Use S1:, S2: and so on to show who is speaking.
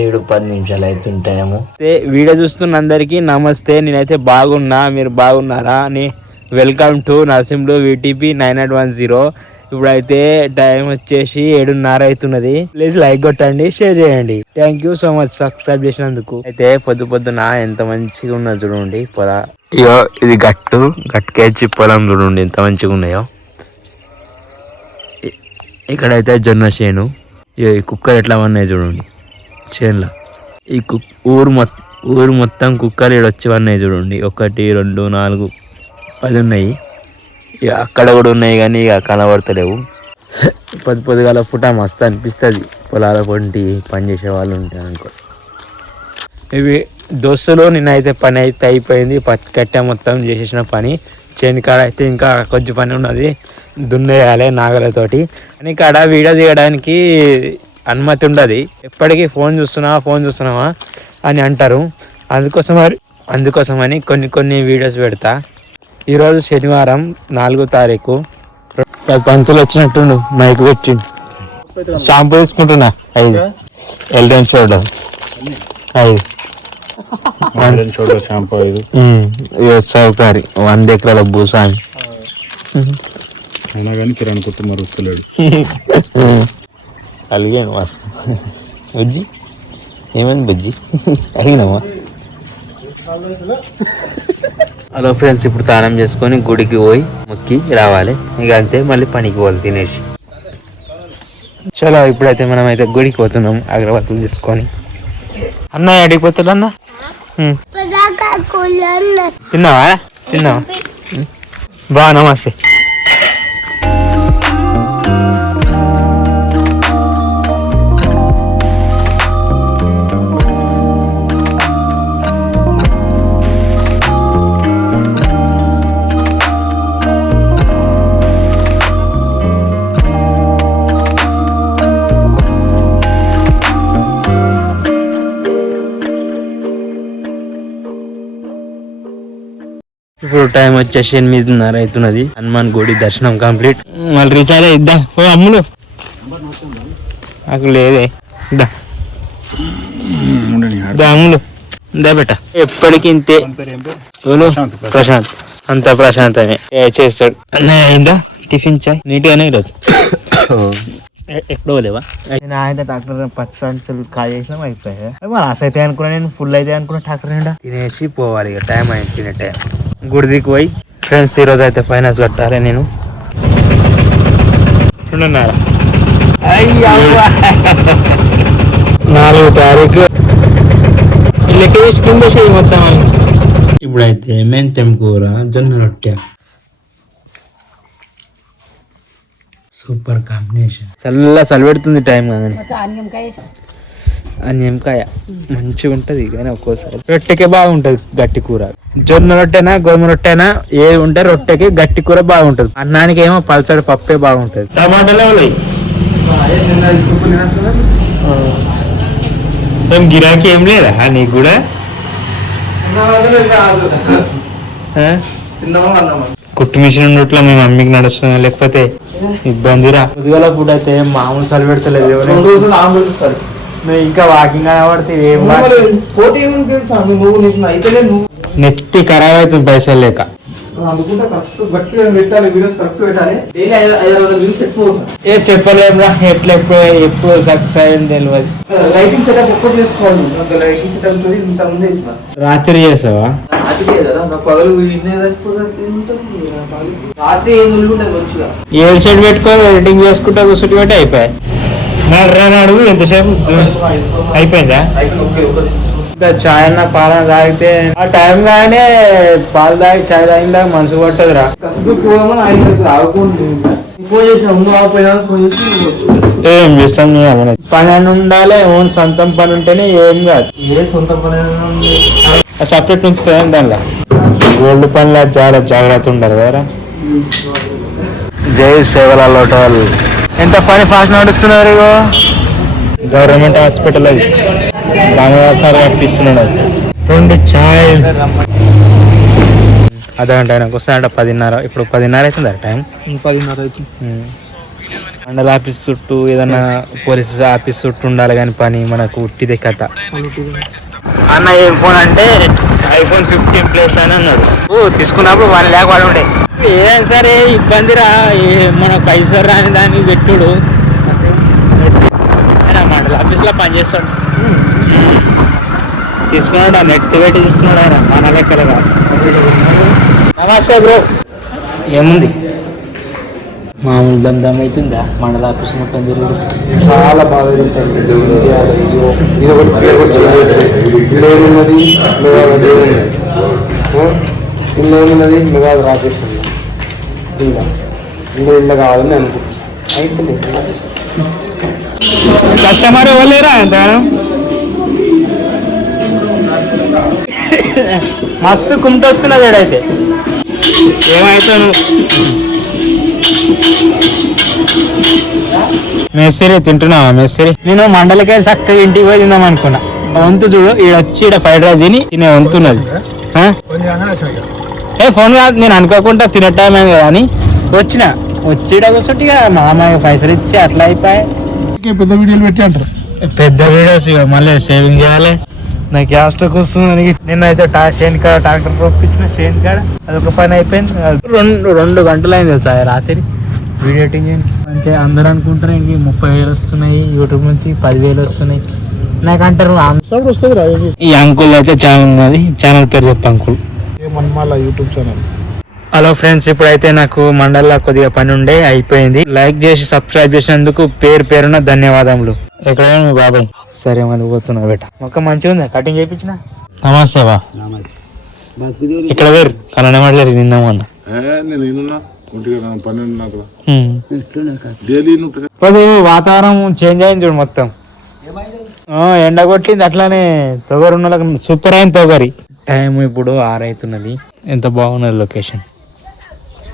S1: ఏడు పది నిమిషాలు అవుతుంటాయేమో
S2: అయితే వీడియో చూస్తున్న అందరికీ నమస్తే నేనైతే బాగున్నా మీరు బాగున్నారా అని welcome to Narasimhudu VTP nine eight one zero. ఇప్పుడైతే టైం వచ్చేసి ఏడున్నర అవుతున్నది. ప్లీజ్ లైక్ కొట్టండి షేర్ చేయండి. Thank you so much subscribe చేసినందుకు. అయితే పొద్దు పొద్దున ఎంత మంచిగా ఉన్నది చూడండి పొల ఇయో ఇది గట్టు గట్టుకేచి పొలం చూడండి ఎంత మంచిగా ఉన్నాయో. ఇక్కడైతే జొన్న చేను. కుక్కలు ఎట్లా ఉన్నాయి చూడండి. చేనులో ఈ కుక్ ఊరు మొత్తం ఊరు మొత్తం కుక్కలు ఈడ వచ్చేవన్నాయి చూడండి. ఒకటి రెండు నాలుగు పది ఉన్నాయి. ఇక అక్కడ కూడా ఉన్నాయి కానీ ఇక కనబడతలేవు. పొద్దు పొద్దుగాల పూట మస్తు అనిపిస్తుంది. పొలాల పొంటి పని చేసే వాళ్ళు ఉంటారు అనుకో. ఇవి దోస్తులు నిన్నైతే పని అయితే అయిపోయింది. పత్తి కట్ట మొత్తం చేసేసిన పని. చేను కాడ అయితే ఇంకా కొంచెం పని ఉన్నది. దున్నేయాలి నాగలతోటి. అని కాడ వీడియో తీయడానికి అనుమతి ఉండదు. ఎప్పటికీ ఫోన్ చూస్తున్నావా ఫోన్ చూస్తున్నావా అని అంటారు. అందుకోసం అందుకోసమని కొన్ని కొన్ని వీడియోస్ పెడతా. ఈరోజు శనివారం నాలుగో తారీఖు. పంతులు వచ్చినట్టుండు మైక్ పెట్టి షాంపూ తీసుకుంటున్నా ఐదు. ఎల్డెన్ చూడడం ఐదు.
S3: చూడ షాంపూ ఇది
S2: సౌకర్య వంద ఎకరాల భూస్వామి.
S3: అయినా కానీ కిరాణ్ కొట్టు మరుస్తలేడు.
S2: అలిగాను మస్తు బుజ్జి ఏమైంది బుజ్జి అడిగినావా హలో ఫ్రెండ్స్ ఇప్పుడు స్నానం చేసుకొని గుడికి పోయి మొక్కి రావాలి. ఇక అంతే మళ్ళీ పనికి పోవాలి తినేసి. చలో ఇప్పుడైతే మనం అయితే గుడికి పోతున్నాం. అగరబత్తులు తీసుకొని. అన్న అడిగిపోతాడు అన్న. తిన్నావా? తిన్నావా? ఉమ్. బా నమస్తే. ఇప్పుడు టైం వచ్చేసి ఎనిమిదిన్నర అవుతున్నది. హనుమాన్ గుడి దర్శనం కంప్లీట్. మళ్ళీ రీచార్జ్ ఇద్దా? ఓ అమ్ములు. నాకు లేదే. ఇద్దా? అమ్ములు. ఇద్దా బెట్ట ఎప్పటికి ఇంతే? ప్రశాంత్ అంత ప్రశాంత్. అని ఏ చేస్తాడు. అన్నయ్య అయిందా? టిఫిన్ చాయ్? నీట్ గానే ఈరోజు ఎక్కడో లేవా? నేను ఆయన డాక్టర్ పచ్చి సంచులు కాల్ చేసినాం అయిపోయాయి. మరి అసలు అయితే అనుకున్నా నేను ఫుల్ అయితే అనుకున్నా డాక్టర్ నిండా తినేసి పోవాలి ఇక టైం అయింది తినే టైం. గుడిదికి పోయి. ఫ్రెండ్స్ ఈరోజు అయితే ఫైనాన్స్ కట్టాలి నేను. రెండున్నర నాలుగు తారీఖు. లెక్క వేసి కింద చేయి మొత్తం ఇప్పుడైతే మెంతెం కూర జొన్న రొట్టె. సూపర్ కాంబినేషన్ చల్ల చలి పెడుతుంది టైం కానీ నిమ్మకాయ మంచిగా ఉంటది కానీ ఒక్కోసారి. రొట్టెకే బాగుంటది గట్టి కూర. జొన్న రొట్టెనా గోధుమ రొట్టెనా ఏది ఉంటే రొట్టెకి గట్టి కూర బాగుంటది. అన్నానికి ఏమో పల్సడి పప్పే బాగుంటది. టమాటాలే ఉన్నాయి ఏం గిరాకీ ఏం లేదా? నీకు కూడా? కుట్టు మిషన్ ఉన్నట్లు మీ మమ్మీకి నడుస్తుందా? లేకపోతే ఇబ్బందిరా? పొద్దుగల పూట అయితే మామూలు చలి పెడతలేదు నువ్వు ఇంకా వాకింగ్ కనబడితే ఏం వా-
S4: పోటీ ఏమని తెలుసా? నువ్వు నీకు అయితేనే నువ్వు.
S2: నెత్తి ఖరాబ్ అవుతుంది పైసలు లేక.
S4: అందుకుంటే కరెక్ట్ గట్టిగా పెట్టాలి? వీడియోస్ కరెక్ట్ పెట్టాలి? డైలీ ఐదు ఐదు వందల వ్యూస్ ఎక్కువ
S2: ఏ చెప్పలేమురా ఎట్లా ఎప్పుడు ఎప్పుడు సక్సెస్ అయ్యింది తెలియదు
S4: లైటింగ్ సెటప్ ఒక్కటి చేసుకోవాలి నాకు లైటింగ్ సెటప్ ఇంత ముందే
S2: రాత్రి చేసావా.
S4: రాత్రి ఏం ఉంటుంది? మంచిగా.
S2: ఏడు సైడ్ పెట్టుకొని ఎడిటింగ్ చేసుకుంటా కూర్చుంటే పెట్టి అయిపోయాయి. నాడు అడుగు ఎంతసేపు? అయిపోయిందా? ఇంకా చాయ్ అన్న పాలన తాగితే ఆ టైం గానే పాలు తాగి చాయ్ తాగిందా మనసు పట్టదురా. ఏం చేస్తాం. పని అని ఉండాలి ఓన్ సొంతం పని ఉంటేనే ఏం కాదు.
S4: ఏ సొంత పని
S2: సపరేట్ ఉంచుతుంది దానిలో? గోల్డ్ పనిలో చాలా జాగ్రత్త ఉండాలి కదా జై సేవల హోటల్ ఎంత పని ఫాస్ట్ నడుస్తున్నారు గవర్నమెంట్ హాస్పిటల్ అది రామదాస్ సార్ కట్టిస్తున్నాడు అది. రెండు ఛాయ్ అదే అంటే ఆయనకు వస్తాయంట పదిన్నర. ఇప్పుడు పదిన్నర అవుతుంది టైం
S4: పదిన్నర అవుతుంది.
S2: మండల ఆఫీస్ చుట్టూ ఏదైనా పోలీస్ ఆఫీస్ చుట్టూ ఉండాలి కానీ పని మనకు ఉట్టిదే కథ. అన్న ఏం ఫోన్ అంటే ఐఫోన్ ఫిఫ్టీన్ ప్లస్ అని అన్నాడు. ఓ తీసుకున్నప్పుడు వన్ ల్యాక్ వాడు ఉండే. అయినా సరే ఇబ్బంది రా మన పైసలు రాని దాన్ని పెట్టుడు. ఆయన మండల ఆఫీస్లో పనిచేస్తాడు తీసుకున్నాడు ఆ నెట్ పెట్టి తీసుకున్నాడు మన లెక్కలుగా నమస్తే బ్రో. ఏముంది? మామూలు దమ్ దమ్ అవుతుందా? మండల ఆఫీస్ మొత్తం తిరుగుడు.
S4: చాలా బాధ జరుగుతుంది ఇండియాలో అయ్యో ఇంకా ఇళ్ళ కావాలని అనుకుంటున్నాను అయిపోయింది
S2: కస్టమర్ ఇవ్వలేరా ఎంత మస్తు ఏడైతే మేస్త్రి తింటున్నావా మేస్త్రి? నేను మండలకాయ చక్కగా ఇంటికి పోయి తిందాం అనుకున్నా. వంతు చూడు ఈడ వచ్చి ఈడ ఫ్రైడ్ రైస్ తిని తినే వంతున్నది? ఏ ఫోన్ కాదు నేను అనుకోకుండా తినే టైం అయింది కదా అని వచ్చిన. వచ్చి ఈడ కూర్చోటి ఇక మామయ్య పైసలు ఇచ్చి అట్లా అయిపోయాయి
S3: పెద్ద వీడియోలు పెట్టి అంటారు.
S2: పెద్ద వీడియోస్ ఇక మళ్ళీ సేవింగ్ చేయాలి. నాకు యాస్టక్ వస్తుంది నిన్న అయితే టా షేన్ కాడ ట్రాక్టర్ పంపించిన షేన్ కాడ. అదొక పని అయిపోయింది. రెండు రెండు గంటలు అయింది తెలుసా రాత్రి. Video editing. మంచిగా అందరూ అనుకుంటారు ఇంక ముప్పై వేలు వస్తున్నాయి యూట్యూబ్ నుంచి పదివేలు వస్తున్నాయి. నాకు అంటారు
S3: వస్తుంది
S2: ఈ అంకుల్ అయితే ఛానల్ ఉన్నది. ఛానల్ పేరు చెప్పు uncle.
S3: Manmala YouTube channel.
S2: Hello friends ఇప్పుడైతే నాకు మండల్లో కొద్దిగా పని ఉండే అయిపోయింది. లైక్ చేసి సబ్స్క్రైబ్ చేసినందుకు పేరు పేరున ధన్యవాదములు. ఎక్కడ మీ బాబాయ్. సరే మరి పోతున్నా బేట. మొక్క మంచిగా ఉంది? కటింగ్ చేయించిన? నమస్తే బా. ఇక్కడ వేరు కలనే పడలేరు నిన్న మొన్న. ఇప్పుడు వాతావరణం చేంజ్ అయింది చూడు మొత్తం. ఆ, ఎండ కొట్టింది అట్లానే తొగరు ఉన్న సూపర్ అయింది తొగరి. టైం ఇప్పుడు ఆరైతున్నది. ఎంత బాగున్నది లొకేషన్?